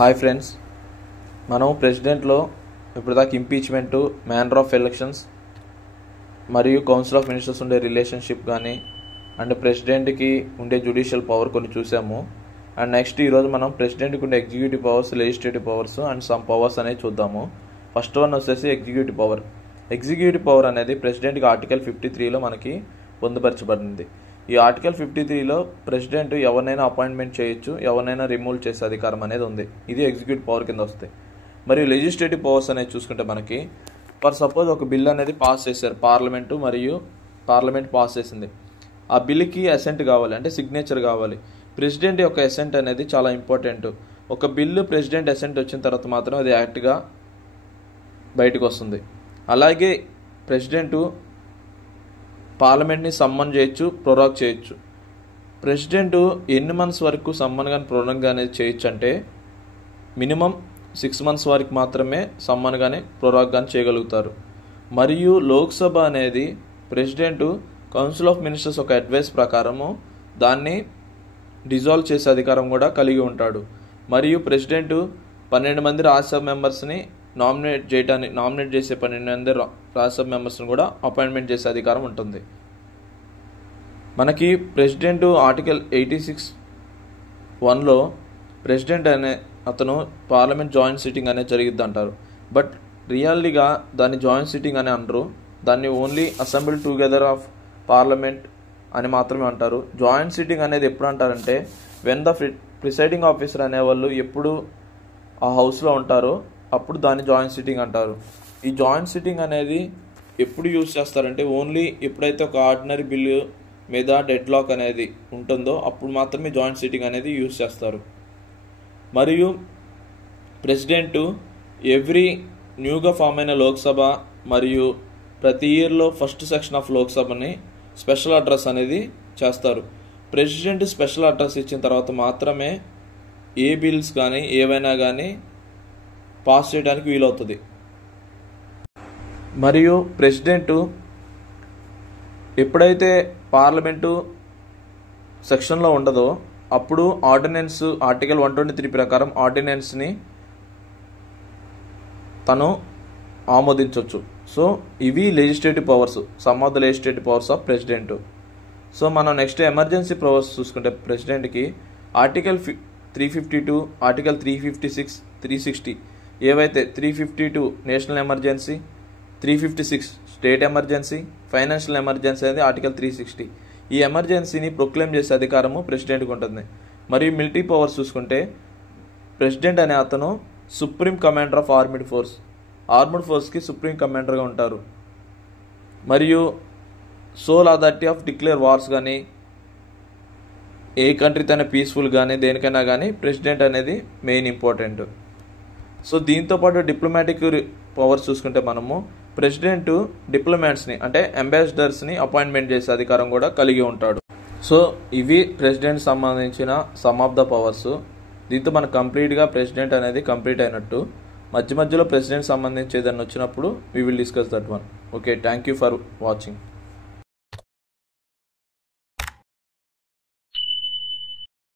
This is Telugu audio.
హాయ్ ఫ్రెండ్స్, మనం ప్రెసిడెంట్లో ఇప్పటిదాకా ఇంపీచ్మెంట్, మేనర్ ఆఫ్ ఎలక్షన్స్ మరియు కౌన్సిల్ ఆఫ్ మినిస్టర్స్ ఉండే రిలేషన్షిప్ కానీ అండ్ ప్రెసిడెంట్కి ఉండే జ్యుడిషియల్ పవర్ కొన్ని చూసాము. అండ్ నెక్స్ట్ ఈరోజు మనం ప్రెసిడెంట్కి ఉండే executive powers, legislative powers and some powers అనేవి చూద్దాము. ఫస్ట్ వన్ వచ్చేసి ఎగ్జిక్యూటివ్ పవర్. ఎగ్జిక్యూటివ్ పవర్ అనేది ప్రెసిడెంట్కి ఆర్టికల్ 53లో మనకి పొందుపరచబడింది. ఈ ఆర్టికల్ 53లో ప్రెసిడెంట్ ఎవరినైనా అపాయింట్మెంట్ చేయొచ్చు, ఎవరినైనా రిమూవ్ చేసే అధికారం అనేది ఉంది. ఇది ఎగ్జిక్యూటివ్ పవర్ కింద వస్తాయి. మరియు లెజిస్లేటివ్ పవర్స్ అనేది చూసుకుంటే మనకి ఫర్ సపోజ్ ఒక బిల్ అనేది పాస్ చేశారు పార్లమెంట్ పాస్ చేసింది. ఆ బిల్లుకి అసెంట్ కావాలి, అంటే సిగ్నేచర్ కావాలి. ప్రెసిడెంట్ యొక్క అసెంట్ అనేది చాలా ఇంపార్టెంట్. ఒక బిల్లు ప్రెసిడెంట్ అసెంట్ వచ్చిన తర్వాత మాత్రం అది యాక్ట్గా బయటకు వస్తుంది. అలాగే ప్రెసిడెంటు పార్లమెంట్ని సమ్మన్ చేయొచ్చు, ప్రొరాగ్ చేయొచ్చు. ప్రెసిడెంట్ ఎన్ని మంత్స్ వరకు సమ్మన్ కానీ ప్రొరాగ్ అనేది చేయొచ్చు అంటే మినిమం 6 months వరకు మాత్రమే సమ్మన్ కానీ ప్రొరాగ్ కానీ చేయగలుగుతారు. మరియు లోక్సభ అనేది ప్రెసిడెంట్ కౌన్సిల్ ఆఫ్ మినిస్టర్స్ ఒక అడ్వైస్ ప్రకారము దాన్ని డిజాల్వ్ చేసే అధికారం కూడా కలిగి ఉంటాడు. మరియు ప్రెసిడెంట్ 12 మంది రాజ్యసభ మెంబర్స్ని నామినేట్ చేసే 12 మంది రాజ్యసభ మెంబర్స్ని కూడా అపాయింట్మెంట్ చేసే అధికారం ఉంటుంది. మనకి ప్రెసిడెంట్ ఆర్టికల్ 86(1)లో ప్రెసిడెంట్ అనే అతను పార్లమెంట్ జాయింట్ సిట్టింగ్ అనేది జరిగిద్ది అంటారు. బట్ రియాలిటీగా దాన్ని జాయింట్ సిట్టింగ్ అని అనరు, దాన్ని only assembly together of parliament అని మాత్రమే అంటారు. జాయింట్ సిట్టింగ్ అనేది ఎప్పుడు అంటారంటే వెన్ ద ప్రిసైడింగ్ ఆఫీసర్ అనేవాళ్ళు ఎప్పుడు ఆ హౌస్లో ఉంటారో అప్పుడు దాన్ని జాయింట్ సిట్టింగ్ అంటారు. ఈ జాయింట్ సిట్టింగ్ అనేది ఎప్పుడు యూజ్ చేస్తారంటే ఓన్లీ ఎప్పుడైతే ఒక ఆర్డినరీ బిల్లు మీద డెడ్ లాక్ అనేది ఉంటుందో అప్పుడు మాత్రమే జాయింట్ సిట్టింగ్ అనేది యూజ్ చేస్తారు. మరియు ప్రెసిడెంట్ ఎవ్రీ న్యూగా ఫామ్ అయిన లోక్సభ మరియు ప్రతి ఇయర్లో ఫస్ట్ సెక్షన్ ఆఫ్ లోక్సభని స్పెషల్ అడ్రస్ అనేది చేస్తారు. ప్రెసిడెంట్ స్పెషల్ అడ్రస్ ఇచ్చిన తర్వాత మాత్రమే ఏ బిల్స్ కానీ ఏవైనా కానీ పాస్ చేయడానికి వీలవుతుంది. మరియు ప్రెసిడెంట్ ఎప్పుడైతే పార్లమెంటు సెక్షన్లో ఉండదో అప్పుడు ఆర్డినెన్స్ ఆర్టికల్ 123 ప్రకారం ఆర్డినెన్స్ని తను ఆమోదించవచ్చు. సో ఇవి legislative powers, some of the legislative powers of president. So మనం నెక్స్ట్ ఎమర్జెన్సీ పవర్స్ చూసుకుంటే ప్రెసిడెంట్కి ఆర్టికల్ 352, ఆర్టికల్ 356, 360 ఏవైతే 352 national emergency, 356 state emergency, financial emergency అనేది ఆర్టికల్ 360. ఈ ఎమర్జెన్సీని ప్రొక్లెయిమ్ చేసే అధికారము ప్రెసిడెంట్కి ఉంటుంది. మరియు మిలిటరీ పవర్స్ చూసుకుంటే ప్రెసిడెంట్ అనే అతను సుప్రీం కమాండర్ ఆఫ్ ఆర్మ్డ్ ఫోర్స్కి సుప్రీం కమాండర్గా ఉంటారు. మరియు sole authority of declare wars కానీ ఏ కంట్రీతో అయినా పీస్ఫుల్ కానీ దేనికైనా కానీ ప్రెసిడెంట్ అనేది మెయిన్ ఇంపార్టెంట్. సో దీంతోపాటు డిప్లొమాటిక్ పవర్స్ చూసుకుంటే మనము ప్రెసిడెంట్ డిప్లొమాట్స్ని అంటే అంబాసిడర్స్ని అపాయింట్మెంట్ చేసే అధికారం కూడా కలిగి ఉంటాడు. సో ఇవి ప్రెసిడెంట్ సంబంధించిన సమ్ ఆఫ్ ద పవర్స్. దీంతో మనకు కంప్లీట్గా ప్రెసిడెంట్ అనేది కంప్లీట్ అయినట్టు. మధ్యలో ప్రెసిడెంట్ సంబంధించి ఏదైనా వచ్చినప్పుడు we will discuss that one. Okay, thank you for watching.